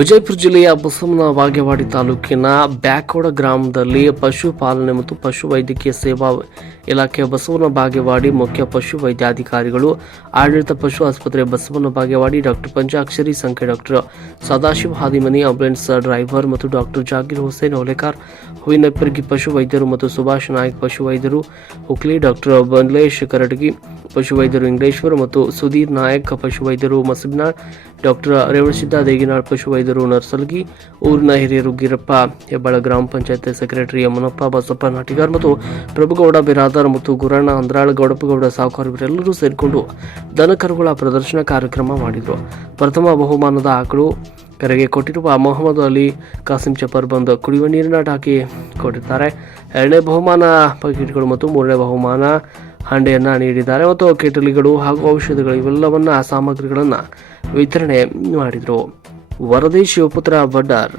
ವಿಜಯಪುರ ಜಿಲ್ಲೆಯ ಬಸವನ ಬಾಗೇವಾಡಿ ತಾಲೂಕಿನ ಬ್ಯಾಕೋಡ ಗ್ರಾಮದಲ್ಲಿ ಪಶುಪಾಲನೆ ಮತ್ತು ಪಶು ವೈದ್ಯಕೀಯ ಸೇವಾ ಇಲಾಖೆಯ ಬಸವನ ಬಾಗೇವಾಡಿ ಮುಖ್ಯ ಪಶು ವೈದ್ಯಾಧಿಕಾರಿಗಳು ಆಡಳಿತ ಪಶು ಆಸ್ಪತ್ರೆ ಬಸವನ ಬಾಗೇವಾಡಿ ಡಾಕ್ಟರ್ ಪಂಚಾಕ್ಷರಿ, ಸಂಖ್ಯೆ doctor Sadashiva Hadimani ambulance driver ಮತ್ತು ಡಾಕ್ಟರ್ ಜಾಗೀರ್ ಹುಸೇನ್ ಓಲೇಕಾರ್ ಹೂವಿನಪ್ಪರ್ಗಿ ಪಶು ವೈದ್ಯರು ಮತ್ತು ಸುಭಾಷ್ ನಾಯಕ್ ಪಶು ವೈದ್ಯರು ಹುಕ್ಲಿ ಡಾಕ್ಟರ್ ಬಂಗ್ಲೇಶ್ ಕರಟಗಿ ಪಶು ವೈದ್ಯರು ಇಂಗ್ಲೇಶ್ವರ್ ಮತ್ತು ಸುಧೀರ್ ನಾಯಕ್ ಪಶು ವೈದ್ಯರು ಮಸಬ್ನಾಳ್ ಡಾಕ್ಟರ್ ರೇವಣಸಿದ್ದ ದೇಗಿನಾಳ್ ಪಶು ವೈದ್ಯರು ನರ್ಸಲ್ಗಿ ಊರಿನ ಹಿರಿಯರು ಗಿರಪ್ಪ ಹೆಬ್ಬಾಳ ಗ್ರಾಮ ಪಂಚಾಯತ್ ಸೆಕ್ರೆಟರಿ ಯಮನಪ್ಪ ಬಸಪ್ಪ ನಾಟಿಗಾರ್ ಮತ್ತು ಪ್ರಭುಗೌಡ ಬಿರಾದಾರ್ ಮತ್ತು ಗುರಣ್ಣ ಅಂದ್ರಾಳ ಗೌಡಪ್ಪಗೌಡ ಸಾವುಕಾರ ಇವರೆಲ್ಲರೂ ಸೇರಿಕೊಂಡು ದನಕರುಗಳ ಪ್ರದರ್ಶನ ಕಾರ್ಯಕ್ರಮ ಮಾಡಿದರು. ಪ್ರಥಮ ಬಹುಮಾನದ ಆಕಳು ಕರೆಗೆ ಕೊಟ್ಟಿರುವ ಮೊಹಮ್ಮದ್ ಅಲಿ, ಕಾಸಿಂ ಚಪರ್ ಬಂದು ಕುಡಿಯುವ ನೀರಿನ ಟಾಕಿ ಕೊಟ್ಟಿದ್ದಾರೆ. ಎರಡನೇ ಬಹುಮಾನ ಪ್ಯಾಕೆಟ್ಗಳು ಮತ್ತು ಮೂರನೇ ಬಹುಮಾನ ಹಂಡೆಯನ್ನು ನೀಡಿದ್ದಾರೆ ಮತ್ತು ಕೆಟಲಿಗಳು ಹಾಗೂ ಔಷಧಿಗಳು ಇವೆಲ್ಲವನ್ನ ಸಾಮಗ್ರಿಗಳನ್ನು ವಿತರಣೆ ಮಾಡಿದರು. ವರದಿ ಶಿವಪುತ್ರ ಬಡ್ಡಾರ್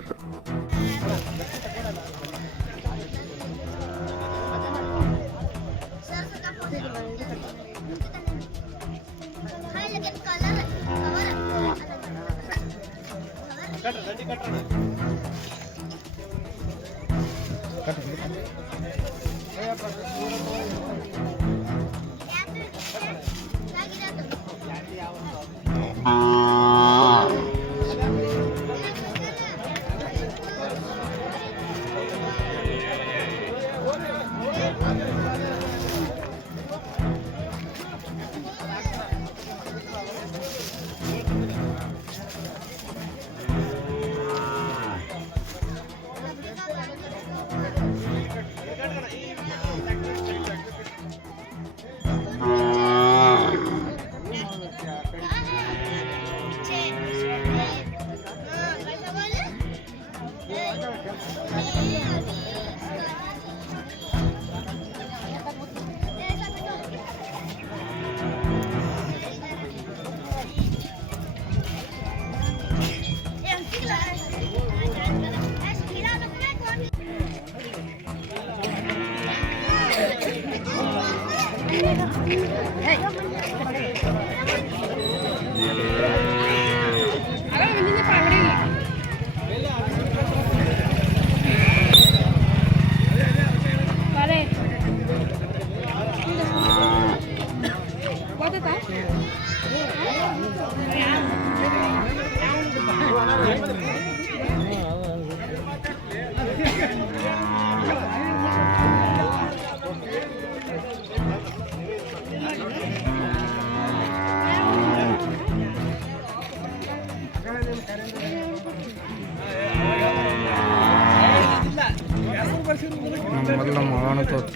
ನಮ್ಮ ಮೊದಲು ನಮ್ಮ ಅವನು ತೋರ್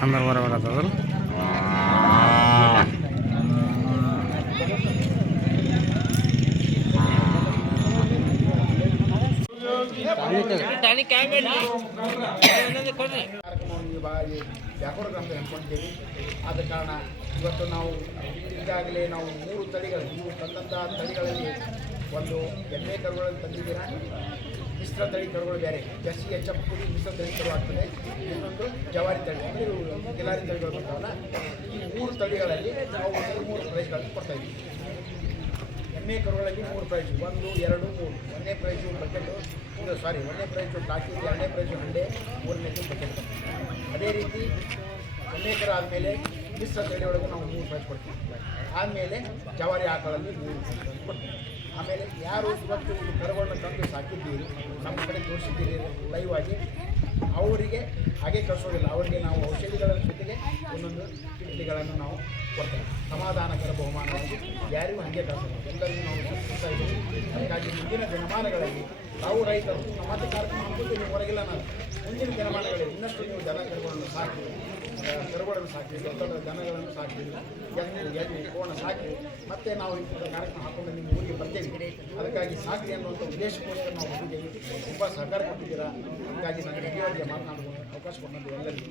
ಅಂದ್ರೆ ಹೊರಗಡೆ ಕಾರ್ಯಕ್ರಮವನ್ನು ಈ ಬಾರಿ ವ್ಯಾಪಾರ ಗ್ರಾಮದಲ್ಲಿ ಹಮ್ಮಿಕೊಂಡಿದ್ದೇವೆ ಆದ ಕಾರಣ ಇವತ್ತು ನಾವು ಈಗಾಗಲೇ ನಾವು ಮೂರು ತಳಿಗಳು ಮೂರು ತಂದಂತಹ ತಳಿಗಳಲ್ಲಿ ಒಂದು ಎಮ್ಮೆ ಕರುಗಳನ್ನು ತಂದಿದ್ದೀರಾ? ಮಿಶ್ರ ತಳಿ ಕರುಗಳು ಬೇರೆ. ಜರ್ಸಿ, ಎಚ್ ಎಫ್ ಕುರಿ ಮಿಶ್ರ ತಳಿ ಕರು ಆಗ್ತದೆ. ಇನ್ನೊಂದು ಜವಾರಿ ತಳಿ. ಅಂದರೆ ಇವು ತಳಿಗಳು ಬರ್ತಾವಲ್ಲ ಈ ಮೂರು ತಳಿಗಳಲ್ಲಿ ನಾವು ಒಂದು ಮೂರು ಪ್ರೈಸ್ಗಳನ್ನು ಕೊಡ್ತಾ ಇದ್ದೀವಿ. ಎಮ್ಮೆ ಕರುಗಳಲ್ಲಿ ಮೂರು ಪ್ರೈಸು, ಒಂದು, ಎರಡು, ಮೂರು. ಒಂದನೇ ಪ್ರೈಸ್ ಬಕೆಟು ಇದು ಸಾರಿ ಒಂದನೇ ಪ್ರೈಸು ಟಾಕಿ ಎರಡನೇ ಪ್ರೈಸ್ ಹಂಡೆ ಮೂರನೇದು ಬಕೆಟ್. ಅದೇ ರೀತಿ ಎಮ್ಮೆ ಕರು ಆದಮೇಲೆ ಮಿಶ್ರ ತಳಿಯೊಳಗೆ ನಾವು ಮೂರು ಪ್ರೈಜ್ ಕೊಡ್ತೀವಿ. ಆಮೇಲೆ ಜವಾರಿ ಆಕಳಲ್ಲಿ ಮೂರು ಪ್ರೈಜ್ ಕೊಡ್ತೀವಿ. ಆಮೇಲೆ ಯಾರು ಇವತ್ತು ಕರುಗಳನ್ನ ತಂದು ಸಾಕಿದ್ದೀರಿ, ನಮ್ಮ ಕಡೆ ತೋರಿಸಿದ್ದೀರಿ ಲೈವ್ ಆಗಿ, ಅವರಿಗೆ ಹಾಗೆ ಕಳಿಸೋದಿಲ್ಲ. ಅವರಿಗೆ ನಾವು ಔಷಧಿಗಳ ಜೊತೆಗೆ ಒಂದೊಂದು ತಿಂಡಿಗಳನ್ನು ನಾವು ಕೊಡ್ತೇವೆ. ಸಮಾಧಾನಕರ ಬಹುಮಾನವಾಗಿ ಯಾರಿಗೂ ಹಾಗೆ ಕಳಿಸೋದು ಎಲ್ಲರಿಗೂ ನಾವು ಹಾಗಾಗಿ ಮುಂದಿನ ದಿನಮಾನಗಳಲ್ಲಿ ನಾವು ರೈತರು ಮತ್ತೆ ಕಾರ್ಯಕ್ರಮ ಹಾಕಿದ್ದು ನೀವು ಹೊರಗಿಲ್ಲ ನಾನು ಮುಂದಿನ ದಿನಮಾನಗಳಲ್ಲಿ ಇನ್ನಷ್ಟು ನೀವು ದನ ಕರುಗಳನ್ನು ಸಾಕಿ ಕರುಗಳನ್ನು ಸಾಕಿ, ದೊಡ್ಡ ದೊಡ್ಡ ದನಗಳನ್ನು ಸಾಕಿ, ಎಣ್ಣೆ ಎಣ್ಣೆ, ಕೋಣ ಸಾಕಿ, ಮತ್ತೆ ನಾವು ಈ ಕಾರ್ಯಕ್ರಮ ಹಾಕೊಂಡು ನಿಮ್ಮ ಊರಿಗೆ ಬರ್ತೇವೆ. ಅದಕ್ಕಾಗಿ ಸಾಕಿ ಅನ್ನುವಂಥ ಉದ್ದೇಶಕ್ಕೋಸ್ಕರ ನಾವು ಬಂದಿದ್ದೇವೆ. ತುಂಬ ಸಹಕಾರ ಕೊಟ್ಟಿದ್ದೀರಾ. ಹಾಗಾಗಿ ನಾನು ರೆಡಿಯಾಗಿ ಮಾತನಾಡುವ ಅವಕಾಶ ಕೊಟ್ಟಂತೆ ಎಲ್ಲರಿಗೂ.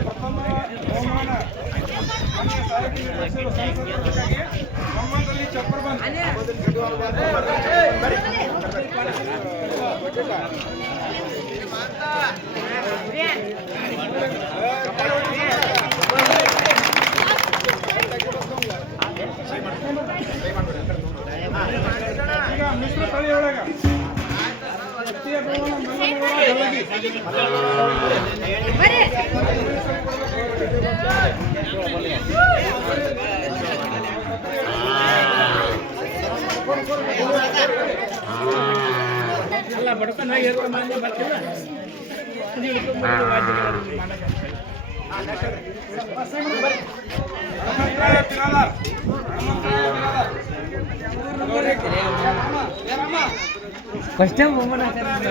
ಪ್ರಥಮ ಬಹುಮಾನ ಹೆಸರು ಸಂಸದರಿಗೆ ಬಹುಮಾನದಲ್ಲಿ ಚಪ್ಪರ್ ಬಂದ ಈಗ ಮಿಶ್ರ ತಳಿಯೊಳಗ ಅಲ್ಲ ಬಡತನ ಮಂದಿ ಬರ್ತಿಲ್ಲ ಫಸ್ಟ್ ಟೈಮ್ ಓಮನ್ ಹಾಕಿದ್ದಾರೆ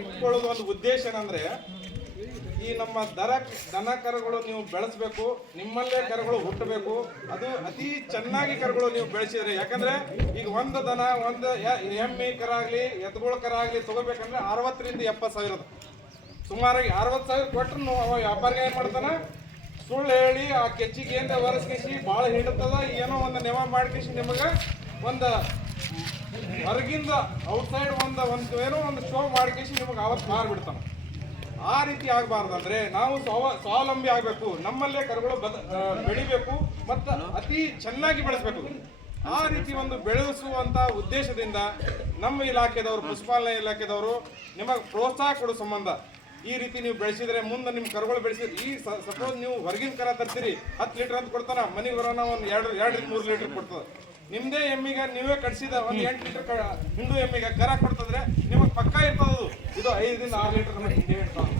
ಇಟ್ಕೊಳ್ಳೋದು ಒಂದು ಉದ್ದೇಶ ಏನಂದ್ರೆ, ಈ ನಮ್ಮ ದರ, ದನ ಕರುಗಳು ನೀವು ಬೆಳೆಸ್ಬೇಕು, ನಿಮ್ಮಲ್ಲೇ ಕರುಗಳು ಹುಟ್ಟಬೇಕು, ಅದು ಅತಿ ಚೆನ್ನಾಗಿ ಕರುಗಳು ನೀವು ಬೆಳೆಸಿದ್ರೆ. ಯಾಕಂದ್ರೆ ಈಗ ಒಂದು ದನ, ಒಂದು ಎಮ್ಮಿ ಎಮ್ಮೆ ಕರ ಆಗ್ಲಿ ಎತ್ತುಗಳ ಕರ ತಗೋಬೇಕಂದ್ರೆ ಅರವತ್ತರಿಂದ ಎಪ್ಪತ್ತು ಸಾವಿರದ ಸುಮಾರಾಗಿ ಅರವತ್ತು ಸಾವಿರ ಕೊಟ್ಟರು ಅವ ವ್ಯಾಪಾರ ಏನ್ ಮಾಡ್ತಾನ ಸುಳ್ಳು ಹೇಳಿ ಆ ಕೆಚ್ಚಿಗೆ ಏನ್ ಒರೆಸ್ಕಿಸಿ ಭಾಳ ಹಿಡಿತದ, ಏನೋ ಒಂದು ನೆವ ಮಾಡ್ಕಿಸಿ ನಿಮಗೆ ಒಂದು ಹೊರಗಿಂದ ಔಟ್ಸೈಡ್ ಒಂದು ಒಂದು ಏನೋ ಒಂದು ಶೋ ಮಾಡ್ಕೇಶಿ ನಿಮಗೆ ಅವತ್ತು ಮಾರ್ಬಿಡ್ತಾನ. ಆ ರೀತಿ ಆಗಬಾರ್ದಂದ್ರೆ ನಾವು ಸ್ವ, ಸ್ವಾವಲಂಬಿ ಆಗಬೇಕು. ನಮ್ಮಲ್ಲೇ ಕರುಗಳು ಬದ ಬೆಳಿಬೇಕು ಮತ್ತು ಅತಿ ಚೆನ್ನಾಗಿ ಬೆಳೆಸಬೇಕು. ಆ ರೀತಿ ಒಂದು ಬೆಳೆಸುವಂಥ ಉದ್ದೇಶದಿಂದ ನಮ್ಮ ಇಲಾಖೆದವರು ಪಶುಪಾಲನೆ ಇಲಾಖೆದವರು ನಿಮಗೆ ಪ್ರೋತ್ಸಾಹ ಕೊಡೋ ಸಂಬಂಧ ಈ ರೀತಿ ನೀವು ಬೆಳೆಸಿದ್ರೆ ಮುಂದೆ ನಿಮ್ಮ ಕರುಗಳು ಬೆಳೆಸಿದ್ರೆ ಈ ಸಪೋಸ್ ನೀವು ಹೊರಗಿನ ಕರ ತರ್ತೀರಿ ಹತ್ತು ಲೀಟರ್ ಅಂತ ಕೊಡ್ತಾರ ಮನೆಗೆ ಬರೋಣ ಒಂದು ಎರಡು ಎರಡರಿಂದ ಮೂರು ಲೀಟರ್ ಕೊಡ್ತದೆ. ನಿಮ್ದೇ ಎಮ್ಮಿಗೆ ನೀವೇ ಕಟ್ಸಿದ ಒಂದು ಎಂಟು ಲೀಟರ್ ಹಿಂಡು ಎಮ್ಮಿಗೆ ಕರ ಕೊಡ್ತದ್ರೆ ನಿಮಗೆ ಪಕ್ಕ ಇರ್ತದೆ ಅದು. ಇದು ಐದರಿಂದ ಆರು ಲೀಟರ್ ಹಿಂದೆ ಇರ್ತದೆ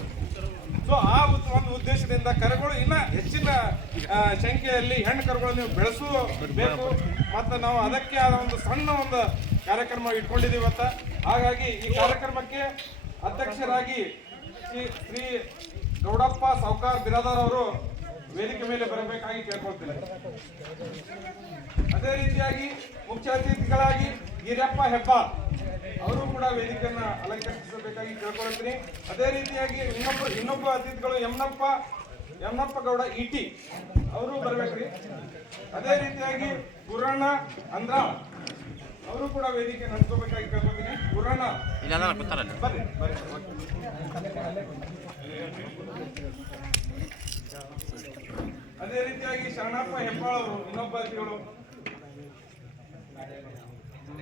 ಸೊ ಆ ಒಂದು ಉದ್ದೇಶದಿಂದ ಕರುಗಳು ಇನ್ನ ಹೆಚ್ಚಿನ ಸಂಖ್ಯೆಯಲ್ಲಿ ಹೆಣ್ಣು ಕರುಗಳು ನೀವು ಬೆಳೆಸಬೇಕು ಮತ್ತು ನಾವು ಅದಕ್ಕೆ ಆದ ಒಂದು ಸಣ್ಣ ಒಂದು ಕಾರ್ಯಕ್ರಮ ಇಟ್ಕೊಂಡಿದ್ದೀವಿ ಅಂತ ಹಾಗಾಗಿ ಈ ಕಾರ್ಯಕ್ರಮಕ್ಕೆ ಅಧ್ಯಕ್ಷರಾಗಿ ಶ್ರೀ ಶ್ರೀ ಗೌಡಪ್ಪ ಸಾವ್ಕಾರ್ ಬಿರಾದಾರ್ ಅವರು ವೇದಿಕೆ ಮೇಲೆ ಬರಬೇಕಾಗಿ ಕೇಳ್ಕೊಳ್ತೇನೆ. ಅದೇ ರೀತಿಯಾಗಿ ಮುಖ್ಯ ಅತಿಥಿಗಳಾಗಿ ಈರಪ್ಪ ಹೆಬ್ಬಾರ್ ಅವರು ಕೂಡ ವೇದಿಕೆಯನ್ನ ಅಲಂಕರಿಸಬೇಕಾಗಿ ಕೇಳ್ಕೊಳ್ತೀನಿ. ಅದೇ ರೀತಿಯಾಗಿ ಇನ್ನೊಬ್ಬ ಇನ್ನೊಬ್ಬ ಅತಿಥಿಗಳು ಯಮನಪ್ಪ ಯಮನಪ್ಪ ಗೌಡ ಇಟಿ ಅವರು ಬರ್ಬೇಕ್ರಿ. ಅದೇ ರೀತಿಯಾಗಿ ಗುರಣ್ಣ ಅಂದ್ರ ಅವರು ಕೂಡ ವೇದಿಕೆ ನಡೆಸ್ಕೋಬೇಕಾಗಿ ಕೇಳ್ಕೊತೀನಿ. ಗುರಣ್ಣ ಬರ್ರಿ ಬರ್ರಿ. ಅದೇ ರೀತಿಯಾಗಿ ಶರಣಪ್ಪ ಹೆಬ್ಬಾಳ್ ಅವರು ಇನ್ನೊಬ್ಬ ಅತಿಗಳು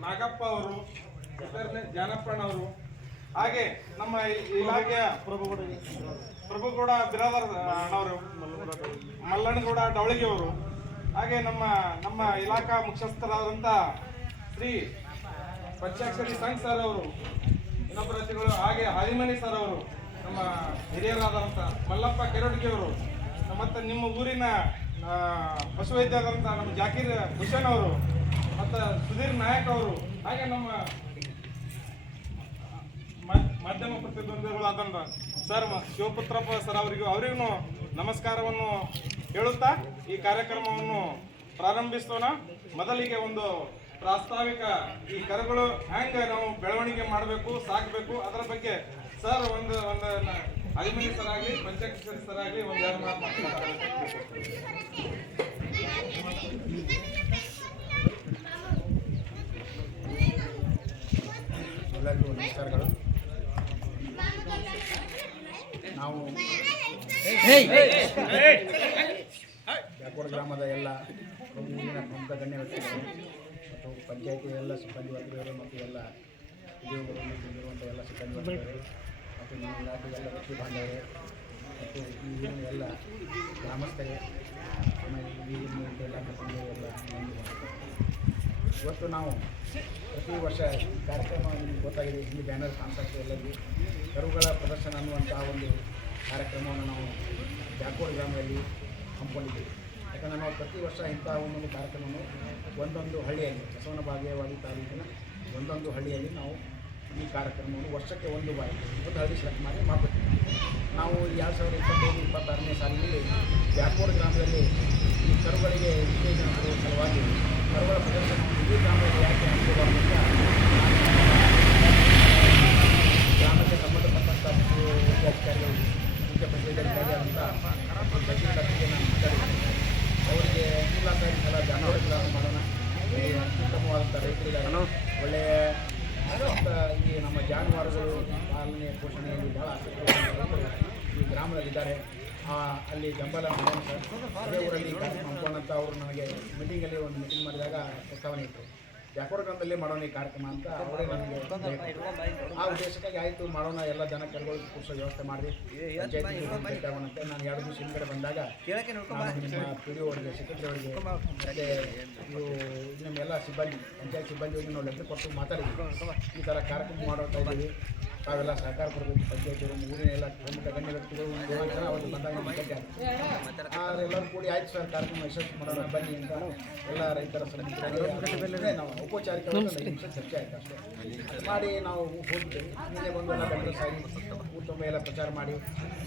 ನಾಗಪ್ಪ ಅವರು ಜಾನಪ್ಪಣ್ಣ ಅವರು. ಹಾಗೆ ನಮ್ಮ ಇಲಾಖೆಯ ಪ್ರಭುಗೌಡ ಪ್ರಭುಗೌಡ ಬಿರಾದರ್ ಅಣ್ಣವರು ಮಲ್ಲಣ್ಣಗೌಡ ಡವಳಿಗೆ ಅವರು. ಹಾಗೆ ನಮ್ಮ ನಮ್ಮ ಇಲಾಖಾ ಮುಖ್ಯಸ್ಥರಾದಂಥ ಶ್ರೀ ಪಂಚಾಕ್ಷರಿ ಸಂಘ್ ಸರ್ ಅವರು ಇನ್ನೊಬ್ಬರ ಅತಿಥಿಗಳು ಹಾಗೆ ಹರಿಮನಿ ಸರ್ ಅವರು, ನಮ್ಮ ಹಿರಿಯರಾದಂಥ ಮಲ್ಲಪ್ಪ ಕೆರಡ್ಗಿ ಅವರು, ಮತ್ತು ನಿಮ್ಮ ಊರಿನ ಪಶುವೈದ್ಯರಾದಂಥ ನಮ್ಮ ಜಾಕೀರ್ ಹುಸೇನ್ ಅವರು, ಮತ್ತು ಸುಧೀರ್ ನಾಯಕ್ ಅವರು, ಹಾಗೆ ನಮ್ಮ ಮಾಧ್ಯಮ ಪ್ರತಿನಿಧಿಗಳಾದಂಥ ಸರ್ ಶಿವಪುತ್ರಪ್ಪ ಸರ್ ಅವರಿಗೂ ಅವರಿಗೂ ನಮಸ್ಕಾರವನ್ನು ಹೇಳುತ್ತಾ, ಈ ಕಾರ್ಯಕ್ರಮವನ್ನು ಪ್ರಾರಂಭಿಸೋಣ. ಮೊದಲಿಗೆ ಒಂದು ಪ್ರಾಸ್ತಾವಿಕ ಈ ಕರುಗಳು ಹೆಂಗೆ ನಾವು ಬೆಳವಣಿಗೆ ಮಾಡಬೇಕು, ಸಾಕಬೇಕು, ಅದರ ಬಗ್ಗೆ ಸರ್ ಒಂದು ಒಂದು ಅಭಿಮನಿ ಸರ್ ಆಗಲಿ ಒಂದು ಎರಡು ಮಾತು ಮಾತಾಡ್ತಾರೆ. ನಮಸ್ಕಾರಗಳು ನಾವು ಬ್ಯಾಕ್ವರ್ಡ್ ಗ್ರಾಮದ ಎಲ್ಲ ಊರಿನ ಪ್ರಮುಖ ಗಣ್ಯ ವ್ಯಕ್ತಿಗಳು ಮತ್ತು ಪಂಚಾಯತಿ ಎಲ್ಲ ಸಿಬ್ಬಂದಿ ವರ್ಗದವರು ಮತ್ತು ಎಲ್ಲ ಉದ್ಯೋಗಗಳಲ್ಲಿ ವರ್ಗದವರು ಮತ್ತು ನಮ್ಮ ಇಲಾಖೆಯ ಎಲ್ಲ ವ್ಯಕ್ತಿ ಬಾಂಧವರು ಮತ್ತು ಈಗಿನ ಎಲ್ಲ ಗ್ರಾಮಸ್ಥರೇ ಆಮೇಲೆ ಎಲ್ಲ ಎಲ್ಲ ಇವತ್ತು ನಾವು ಪ್ರತಿ ವರ್ಷ ಕಾರ್ಯಕ್ರಮ ನಿಮಗೆ ಗೊತ್ತಾಗಿದೆ. ಇಲ್ಲಿ ಬ್ಯಾನರ್ ಕಾನ್ಸೆಪ್ಟ್ ಎಲ್ಲಲ್ಲಿ ಕರುಗಳ ಪ್ರದರ್ಶನ ಅನ್ನುವಂತಹ ಒಂದು ಕಾರ್ಯಕ್ರಮವನ್ನು ನಾವು ಜಾಕೋಡ್ ಗ್ರಾಮದಲ್ಲಿ ಹಮ್ಮಿಕೊಂಡಿದ್ದೀವಿ. ಯಾಕಂದರೆ ನಾವು ಪ್ರತಿ ವರ್ಷ ಇಂತಹ ಒಂದೊಂದು ಕಾರ್ಯಕ್ರಮವನ್ನು ಒಂದೊಂದು ಹಳ್ಳಿಯಲ್ಲಿ, ಬಸವನ ಬಾಗೇವಾಡಿ ತಾಲೂಕಿನ ಒಂದೊಂದು ಹಳ್ಳಿಯಲ್ಲಿ ನಾವು ಈ ಕಾರ್ಯಕ್ರಮವನ್ನು ವರ್ಷಕ್ಕೆ ಒಂದು ಬಾರಿ ಇವತ್ತು ಹಳ್ಳಿ ಸೆಲೆಕ್ಟ್ ಮಾಡಿ ಮಾಡ್ಕೊತೀವಿ. ನಾವು ಎರಡು ಸಾವಿರದ ಇಪ್ಪತ್ತೈದು ಇಪ್ಪತ್ತಾರನೇ ಸಾಲಿನಲ್ಲಿ ಬ್ಯಾಕ್ವರ್ಡ್ ಗ್ರಾಮದಲ್ಲಿ ಈ ಕರುಗಳಿಗೆ ಉತ್ತೇಜನ ಕೊಡುವ ಸಲುವಾಗಿ ಕರುಗಳ ಪ್ರದರ್ಶನವನ್ನು ಈ ಗ್ರಾಮದಲ್ಲಿ ಯಾಕೆ ಅಂತ ಗ್ರಾಮಕ್ಕೆ ಸಂಬಂಧಪಟ್ಟಂಥ ಮುಖ್ಯಾಧಿಕಾರಿಗಳು ಮುಖ್ಯ ಪ್ರತಿನಿಧಿಗಳಿಗೆ ಅಂತ ಸಚಿವ ನಾನು ಮಾತಾಡಿದ್ದೇನೆ ಅವರಿಗೆ ಅನುಕೂಲ ಸಲ ಜಾನುವಾರು ಮಾಡೋಣ. ಉತ್ತಮವಾದಂಥ ರೈತರಿದ್ದಾರೆ ಒಳ್ಳೆಯ ಈ ನಮ್ಮ ಜಾನುವಾರುಗಳು ಪಾಲನೆ ಪೋಷಣೆಯಲ್ಲಿ ಬಹಳ ಆಸಕ್ತಿ ಗ್ರಾಮದಲ್ಲಿದ್ದಾರೆ. ಅಲ್ಲಿ ಬೆಂಬಲ ಮಾಡೋಣ ಸರ್ ಅದೇ ಊರಲ್ಲಿ ಕಾರ್ಯಕ್ರಮ ಅವರು ನನಗೆ ಮೀಟಿಂಗಲ್ಲಿ ಒಂದು ಮೀಟಿಂಗ್ ಮಾಡಿದಾಗ ಪ್ರಸ್ತಾವನೆ ಇತ್ತು. ಗ್ರಾಮದಲ್ಲಿ ಮಾಡೋಣ ಈ ಕಾರ್ಯಕ್ರಮ ಅಂತ ಅವರೇ. ಆ ಉದ್ದೇಶಕ್ಕಾಗಿ ಆಯಿತು ಮಾಡೋಣ ಎಲ್ಲ ಜನ ಕರುಗಳು ಕೂರಿಸೋ ವ್ಯವಸ್ಥೆ ಮಾಡಿ ಆಗೋಣಂತೆ ನಾನು ಎರಡು ದಿವಸ ಹಿಂದ್ಗಡೆ ಬಂದಾಗ ಪಿ ಡಿ ಅವರಿಗೆ ಸೆಕ್ರೆಟರಿ ಅವರಿಗೆ ಇವು ನಮ್ಮೆಲ್ಲ ಸಿಬ್ಬಂದಿ ಪಂಚಾಯತ್ ಸಿಬ್ಬಂದಿಯವರಿಗೆ ನಾವು ಲೆಕ್ಕ ಕೊಟ್ಟು ಮಾತಾಡಿದ್ವಿ. ಈ ಥರ ಕಾರ್ಯಕ್ರಮ ಮಾಡೋತಾ ಇದ್ದೀವಿ. ತಾವೆಲ್ಲ ಸಹಕಾರ ಕೊಡಬೇಕು ಪಂಚಾಯತಿಯವರು ಊರಿನ ಎಲ್ಲ ಪ್ರಮುಖ ಗಣ್ಯ ವ್ಯಕ್ತಿಗಳು ಅವತ್ತು ಬಂದಾಗ ನಮ್ಗೆ ಎಲ್ಲರೂ ಕೂಡಿ ಆಯ್ತು ಸರ್, ಕಾರ್ಯಕ್ರಮ ಯಶಸ್ವಿ ಮಾಡೋಣ, ಬನ್ನಿ ಅಂತ ಎಲ್ಲ ರೈತರ ಸಮಿತಿ ನಾವು ಔಪಚಾರಿಕವಾಗಿ ಚರ್ಚೆ ಆಯ್ತು ಅಷ್ಟೇ. ಮಾಡಿ ನಾವು ಹೋಗಿದ್ದೇವೆ. ಮುಂದೆ ಬಂದು ಎಲ್ಲ ಬೆಂಗಳೂರು ಸಾಗಿ ಉತ್ತಮ ಎಲ್ಲ ಪ್ರಚಾರ ಮಾಡಿ,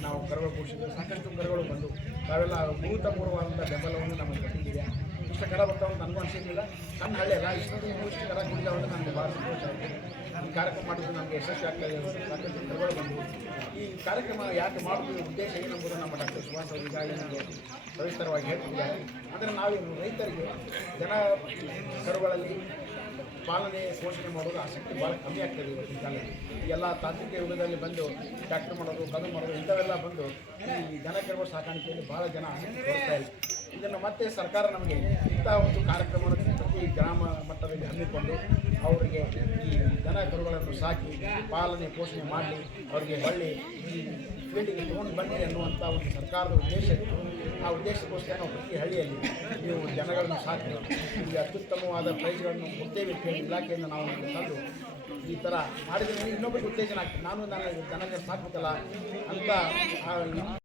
ನಾವು ಕರುಗಳು ಕೂಡಿಸಿದ್ವಿ ಸಾಕಷ್ಟು ಕರುಗಳು ಬಂದು, ತಾವೆಲ್ಲ ಭೂತಪೂರ್ವವಾದಂಥ ಬೆಂಬಲವನ್ನು ನಮಗೆ ಕೊಟ್ಟಿದ್ದೀವಿ. ಇಷ್ಟು ಬರ್ತಾವೆ ಅಂತ ನನಗೂ ಅನಿಸಿದ್ದಿಲ್ಲ ನನ್ನ ಹಳ್ಳಿ ಅಲ್ಲ ಇಷ್ಟು ಇಷ್ಟು ಕರ ಕುಡಿದಾವೆ ನನಗೆ ಭಾಳ ಸಂತೋಷ ಆಯಿತು ಈ ಕಾರ್ಯಕ್ರಮ ಮಾಡಿದ್ರೆ ನಮಗೆ ಯಶಸ್ವಿ ಆಗ್ತಾ ಇದೆ ಸಾಕಷ್ಟು ಕರುಗಳು ಬಂದು ಈ ಕಾರ್ಯಕ್ರಮ ಯಾಕೆ ಮಾಡೋದು ಉದ್ದೇಶ ಏನೆಂಬುದು ನಮ್ಮ ಡಾಕ್ಟರ್ ಸುಭಾಷ್ ಅವರು ಈಗಾಗಲೇ ನಮಗೆ ಸವಿಸ್ತರವಾಗಿ ಹೇಳ್ತಿದ್ದಾರೆ. ಅಂದರೆ ನಾವೇನು ರೈತರಿಗೆ ಜನ ಕರುಗಳಲ್ಲಿ ಪಾಲನೆ, ಪೋಷಣೆ ಮಾಡೋದು ಆಸಕ್ತಿ ಭಾಳ ಕಮ್ಮಿ ಆಗ್ತದೆ ಇವತ್ತಿನ ಕಾಲದಲ್ಲಿ. ಎಲ್ಲ ತಾಂತ್ರಿಕ ಯುಗದಲ್ಲಿ ಬಂದು ಟ್ಯಾಕ್ಟರ್ ಮಾಡೋದು, ಕದು ಮಾಡೋದು, ಇಂಥವೆಲ್ಲ ಬಂದು ಈ ದನ ಕರುಗಳ ಸಾಕಾಣಿಕೆಯಲ್ಲಿ ಭಾಳ ಜನ ಆಸಕ್ತಿ ಇಲ್ಲ ಇದನ್ನು ಮತ್ತೆ ಸರ್ಕಾರ ನಮಗೆ ಇಂಥ ಒಂದು ಕಾರ್ಯಕ್ರಮವನ್ನು ಪ್ರತಿ ಗ್ರಾಮ ಮಟ್ಟದಲ್ಲಿ ಹಮ್ಮಿಕೊಂಡು ಅವರಿಗೆ ಈ ದನ ಕರುಗಳನ್ನು ಸಾಕಿ ಪಾಲನೆ, ಪೋಷಣೆ ಮಾಡಿ ಅವರಿಗೆ ಹೊಳ್ಳಿ ಈ ಫೀಲ್ಡಿಗೆ ತೊಗೊಂಡು ಬನ್ನಿ ಅನ್ನುವಂಥ ಒಂದು ಸರ್ಕಾರದ ಉದ್ದೇಶ ಇತ್ತು ಆ ಉದ್ದೇಶಕ್ಕೋಸ್ಕರ ನಾವು ಪ್ರತಿ ಹಳ್ಳಿಯಲ್ಲಿ ನೀವು ಜನಗಳನ್ನು ಸಾಕಿ ನಿಮಗೆ ಅತ್ಯುತ್ತಮವಾದ ಪ್ರೈಸ್ಗಳನ್ನು ಕೊಡ್ತೇವೆ ಅಂತ ಹೇಳಿ ಇಲಾಖೆಯಿಂದ ನಾವು ತಂದು ಈ ಥರ ಮಾಡಿದ್ರೆ ಇನ್ನೊಬ್ಬರಿಗೆ ಉತ್ತೇಜನ ಆಗ್ತದೆ. ನಾನು ನನ್ನ ದನಗಳನ್ನು ಸಾಕಬೇಕಲ್ಲ ಅಂತ